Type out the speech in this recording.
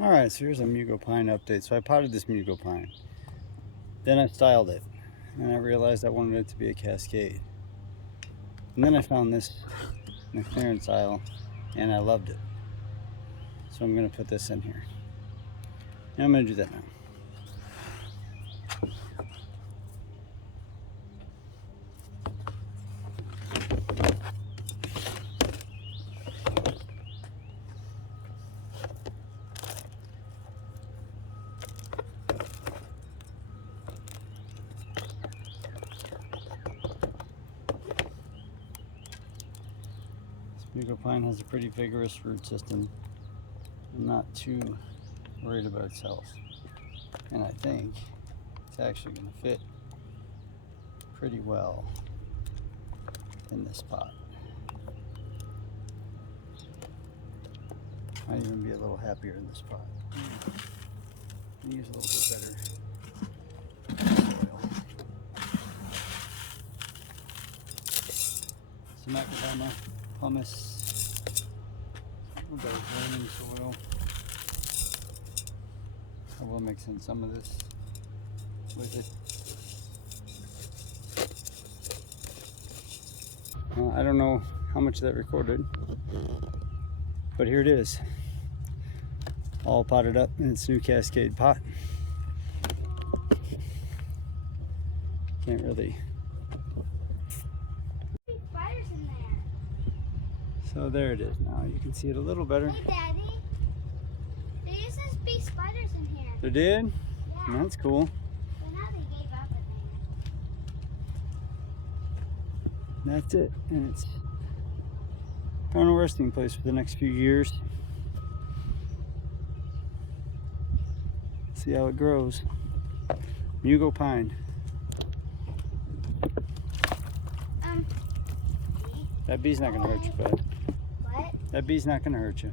Alright, so here's a mugo pine update. So I potted this mugo pine. Then I styled it. And I realized I wanted it to be a cascade. And then I found this in the clearance aisle and I loved it. So I'm going to put this in here. And I'm going to do that now. Mugo pine has a pretty vigorous root system. I'm not too worried about its health. And I think it's actually going to fit pretty well in this pot. Might even be a little happier in this pot. Use a little bit better soil. Some macadamia, pumice, a little better draining soil. I will mix in some of this with it. I don't know how much that recorded, but here it is, all potted up in its new cascade pot. Can't really. Spiders in there. So there it is now. You can see it a little better. Hey, Daddy. There used to be spiders in here. There did? Yeah. That's cool. But now they gave up, I think. That's it. And it's kind of a resting place for the next few years. See how it grows. Mugo pine. That bee's not going to hurt you, bud. What? That bee's not going to hurt you.